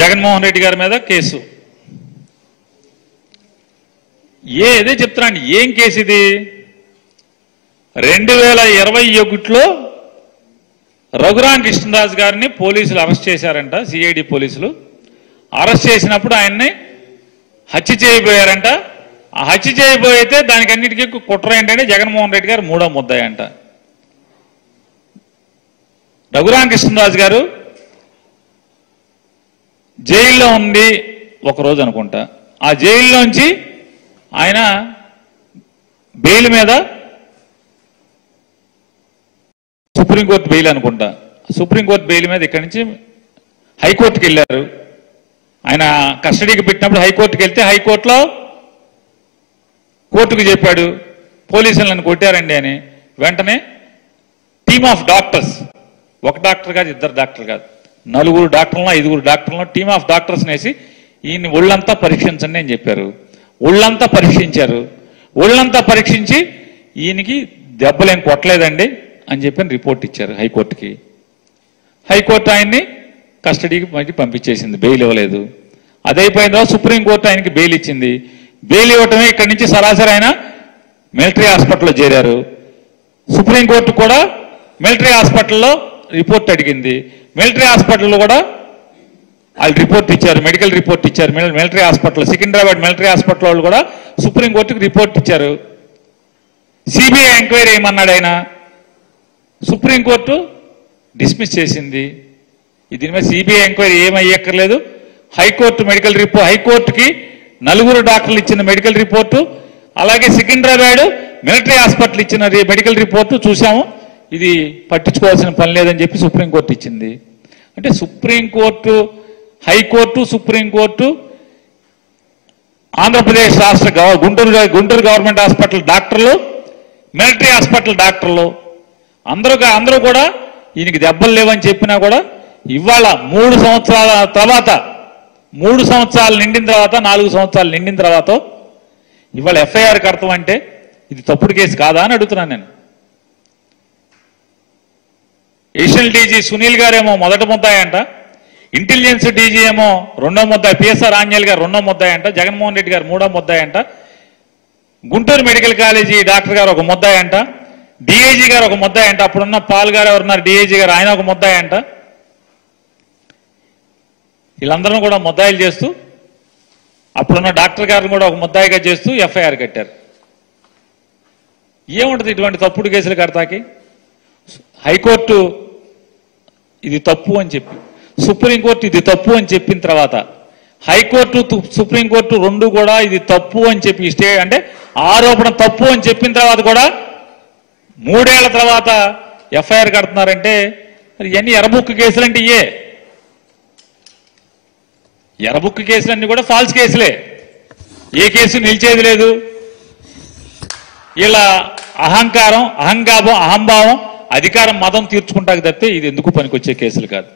జగన్మోహన్ రెడ్డి గారి మీద కేసు. ఇదే చెప్తున్నాను. ఏం కేసు ఇది? 2021లో రఘురాం కృష్ణరాజు గారిని పోలీసులు అరెస్ట్ చేశారంట. సిఐడి పోలీసులు అరెస్ట్ చేసినప్పుడు ఆయన్ని హత్య చేయబోయారంట. ఆ హత్య చేయబోయితే దానికి అన్నిటికీ కుట్ర ఏంటంటే జగన్మోహన్ రెడ్డి గారు మూడో ముద్దాయి అంట. రఘురాం కృష్ణరాజు గారు జైల్లో ఉండి ఒకరోజు అనుకుంటా, ఆ జైల్లోంచి ఆయన బెయిల్ మీద, సుప్రీంకోర్టు బెయిల్ అనుకుంటా, సుప్రీంకోర్టు బెయిల్ మీద ఇక్కడి నుంచి హైకోర్టుకి వెళ్ళారు. ఆయన కస్టడీకి పెట్టినప్పుడు హైకోర్టుకి వెళ్తే హైకోర్టులో కోర్టుకు చెప్పాడు పోలీసులు నన్ను కొట్టారండి అని. వెంటనే టీమ్ ఆఫ్ డాక్టర్స్, ఒక డాక్టర్ కాదు, ఇద్దరు డాక్టర్ కాదు, 4 డాక్టర్లను 5 డాక్టర్లను టీమ్ ఆఫ్ డాక్టర్స్ వేసి ఈయన్ని ఒళ్ళంతా పరీక్షించండి అని చెప్పారు. ఒళ్ళంతా పరీక్షించారు. ఒళ్ళంతా పరీక్షించి ఈయనకి దెబ్బలేం కొట్టలేదండి అని చెప్పి రిపోర్ట్ ఇచ్చారు హైకోర్టుకి. హైకోర్టు ఆయన్ని కస్టడీకి మళ్ళీ పంపించేసింది, బెయిల్ ఇవ్వలేదు. అదైపోయిన తర్వాత సుప్రీంకోర్టు ఆయనకి బెయిల్ ఇచ్చింది. బెయిల్ ఇవ్వటమే ఇక్కడి నుంచి సరాసరి ఆయన మిలిటరీ హాస్పిటల్లో చేరారు. సుప్రీంకోర్టు కూడా మిలిటరీ హాస్పిటల్లో రిపోర్ట్ అడిగింది. మిలిటరీ హాస్పిటల్లో కూడా వాళ్ళు రిపోర్ట్ ఇచ్చారు, మెడికల్ రిపోర్ట్ ఇచ్చారు. Military hospital, Secunderabad military hospital వాళ్ళు కూడా సుప్రీంకోర్టుకి రిపోర్ట్ ఇచ్చారు. సిబిఐ ఎంక్వైరీ ఏమన్నాడు ఆయన, సుప్రీంకోర్టు డిస్మిస్ చేసింది. దీని మీద సిబిఐ ఎంక్వైరీ ఏమయ్యక్కర్లేదు. హైకోర్టు మెడికల్ రిపోర్ట్, హైకోర్టుకి 4 డాక్టర్లు ఇచ్చిన మెడికల్ రిపోర్టు, అలాగే సికింద్రాబాద్ మిలిటరీ హాస్పిటల్ ఇచ్చిన మెడికల్ రిపోర్టు చూసాము, ఇది పట్టించుకోవాల్సిన పని లేదని చెప్పి సుప్రీంకోర్టు ఇచ్చింది. అంటే సుప్రీంకోర్టు, హైకోర్టు, సుప్రీంకోర్టు, ఆంధ్రప్రదేశ్ రాష్ట్ర గుంటూరు గవర్నమెంట్ హాస్పిటల్ డాక్టర్లు, మిలిటరీ హాస్పిటల్ డాక్టర్లు అందరూ కూడా ఈయనకి దెబ్బలు లేవని చెప్పినా కూడా ఇవాళ 3 సంవత్సరాల తర్వాత, 3 సంవత్సరాలు నిండిన తర్వాత, 4 సంవత్సరాలు నిండిన తర్వాత ఇవాళ ఎఫ్ఐఆర్ కడతాం అంటే ఇది తప్పుడు కేసు కాదా అని అడుగుతున్నాను నేను. ఏషియల్ డీజీ సునీల్ గారేమో మొదటి ముద్దాయి అంట, ఇంటెలిజెన్స్ డీజీ ఏమో 2వ ముద్దాయి, పిఎస్ఆర్ ఆంజనేయులు గారు 2వ ముద్దాయి అంట, జగన్మోహన్ రెడ్డి గారు 3వ ముద్దాయి అంట, గుంటూరు మెడికల్ కాలేజీ డాక్టర్ గారు 1 ముద్దాయి అంట, డిఐజీ గారు 1 ముద్దాయి అంట, అప్పుడున్న పాల్ గారు ఎవరున్నారు డిఐజీ గారు, ఆయన 1 ముద్దాయి అంట. వీళ్ళందరూ కూడా ముద్దాయిలు చేస్తూ, అప్పుడున్న డాక్టర్ గారిని కూడా 1 ముద్దాయిగా చేస్తూ ఎఫ్ఐఆర్ కట్టారు. ఏముంటుంది ఇటువంటి తప్పుడు కేసులు కడతాకి? హైకోర్టు ఇది తప్పు అని చెప్పి, సుప్రీంకోర్టు ఇది తప్పు అని చెప్పిన తర్వాత, హైకోర్టు సుప్రీంకోర్టు 2 కూడా ఇది తప్పు అని చెప్పి, అంటే ఆరోపణ తప్పు అని చెప్పిన తర్వాత కూడా 3 ఏళ్ల తర్వాత ఎఫ్ఐఆర్ కడుతున్నారంటే మరి ఇవన్నీ ఎర్రబుక్ కేసులు అంటే ఇయే. ఎర్రబుక్ కేసులన్నీ కూడా ఫాల్స్ కేసులే, ఏ కేసు నిలిచేది లేదు. ఇలా అహంకారం, అహంభావం, అధికారం, మదం తీర్చుకుంటాకి తప్పితే ఇది ఎందుకు పనికొచ్చే కేసులు కాదు.